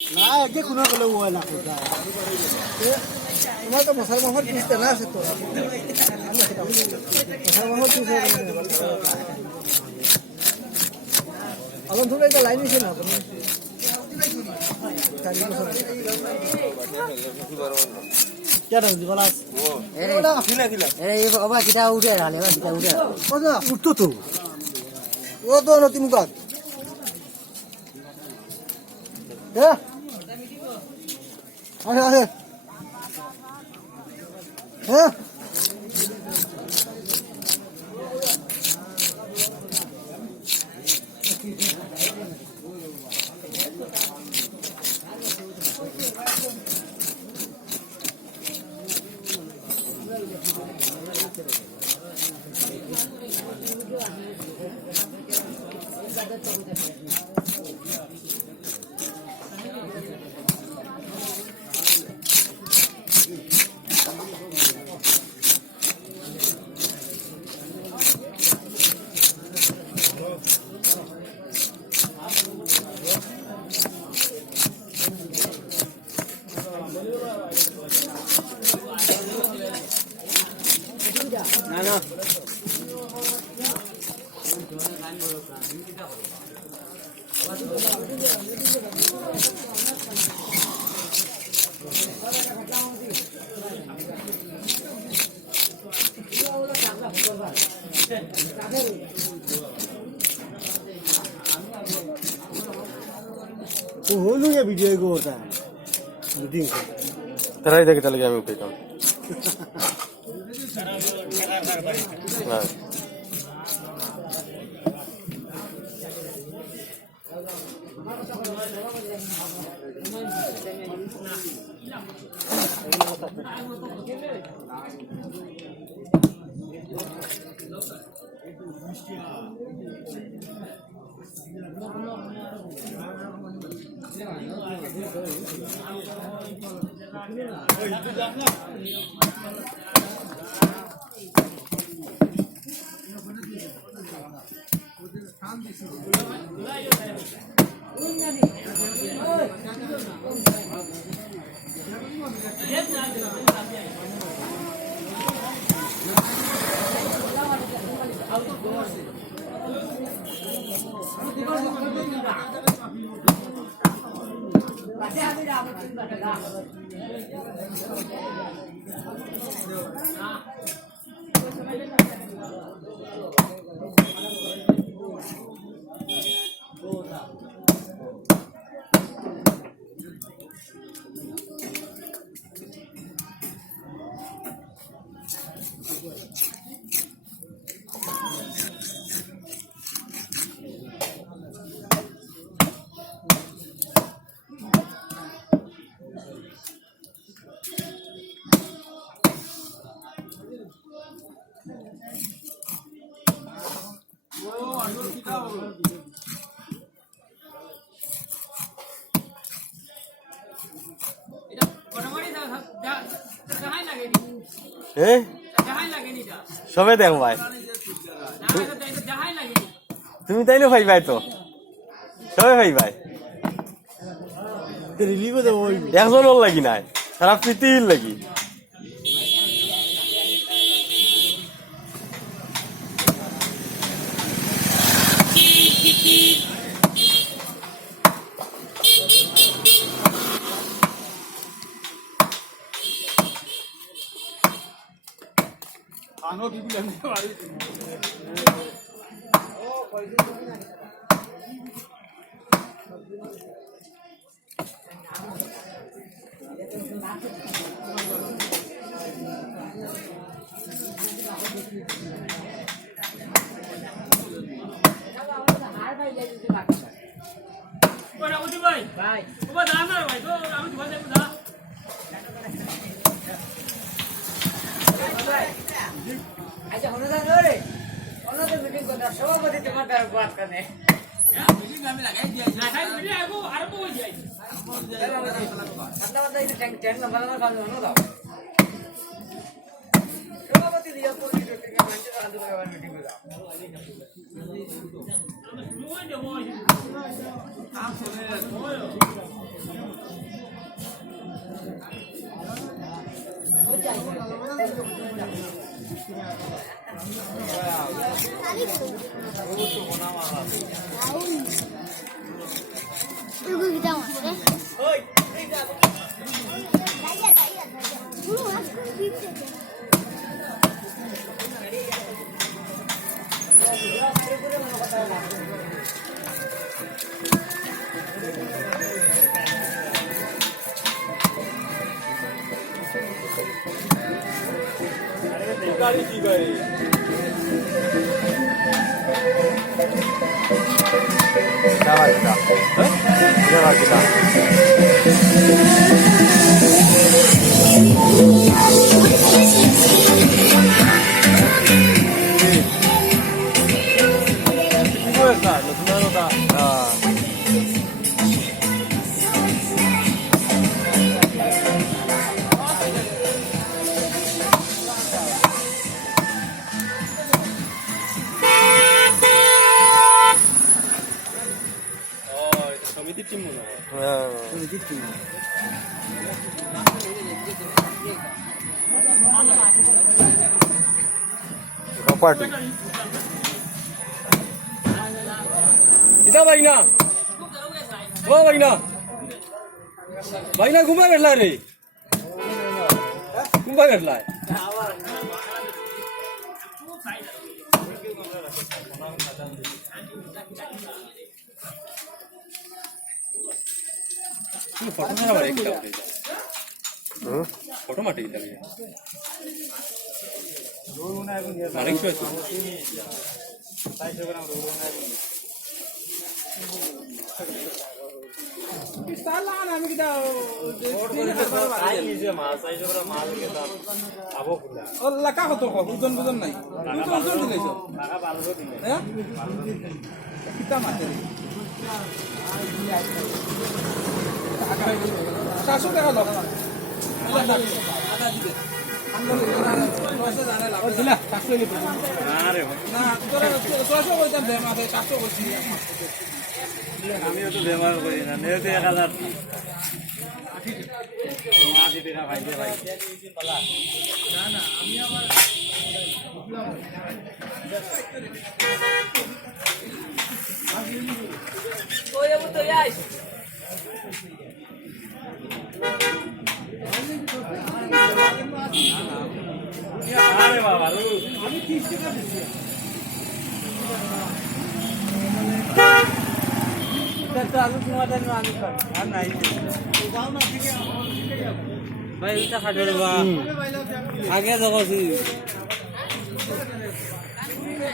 না একে কোনো গেলে ও না কোথায় তোমার তো মশার মাংস পিসতে না আছে তো মশার মাংস পিস আলম ধরে একটা লাইন আছে না কেটা বুঝি বলা কিটা উঠে কিটা উঠে উঠতো তো ও তো নতুন কাজ হ্যাঁ আসে আসে হ্যাঁ না না তো হলো না ভিডিও করতা দিন তারাই দেখে তাহলে আমি পেতাম না সবে দেখ ভাই তুমি তাই না ভাই ভাই তো সবে ভাই ভাই একজন ওর লাগি নাই সারা পৃথিবীর লাগি खानो की भी लगने वाली भाई भाई भाई तो আচ্ছা হলো না রে হলো তো মিটিং কথা সভাপতি তোমার দ্বারা বাত করে मीटिंग में लगाई दिया लगाई मीटिंग आगो आरंभ हो जाए আপনারা এই ট্যাঙ্ক ট্যাঙ্ক নাম্বার কাজ হলো দাও সভাপতি রাতে দিয়া পড়ি থেকে মানুষের আদু করে মিটিং করে ওই এই যা গাড়ি কি গাড়ি দাবার কিটা হ্যাঁ দাবার কিটা কি করেছা লুনারোটা হ্যাঁ সমিতি টিম মনে হয় হ্যাঁ সমিতি টিম পার্টি ইতা ভাইনা ও ভাইনা ভাইনা ঘুমা গেছলা রে ঘুমা গেছলা फोटो मेरा बड़ा एक टाइप है फोटो माटे की लगी रोड ना है मालिक पे 250 ग्राम रोड ना है साला ना আমি কিটা আই যে মাল 250 গ্রাম মাল के दाम আবো পুরা ও লাকা কত ওজন ওজন নাই ওজন দিলেছো লাকা 1200 দিলে হ্যাঁ কিটা মাতে 700 টাকা দাও দিলা 700 লিখে আরে না তোরা 600 বলতাম দে মাথায় 700 বলছি আমিও তো ব্যবহার করি না নেও তো 1000 মাটি টাকা ভাই দে ভাই না না আমি আবার ওই আবু তো যাই আরে বাবা আমি 30 টাকা দিছি তো আলু তোমার জন্য আমি কর আর নাই যাও না ঠিক আছে ভাই এটা খাটে রে বা আগে দেখো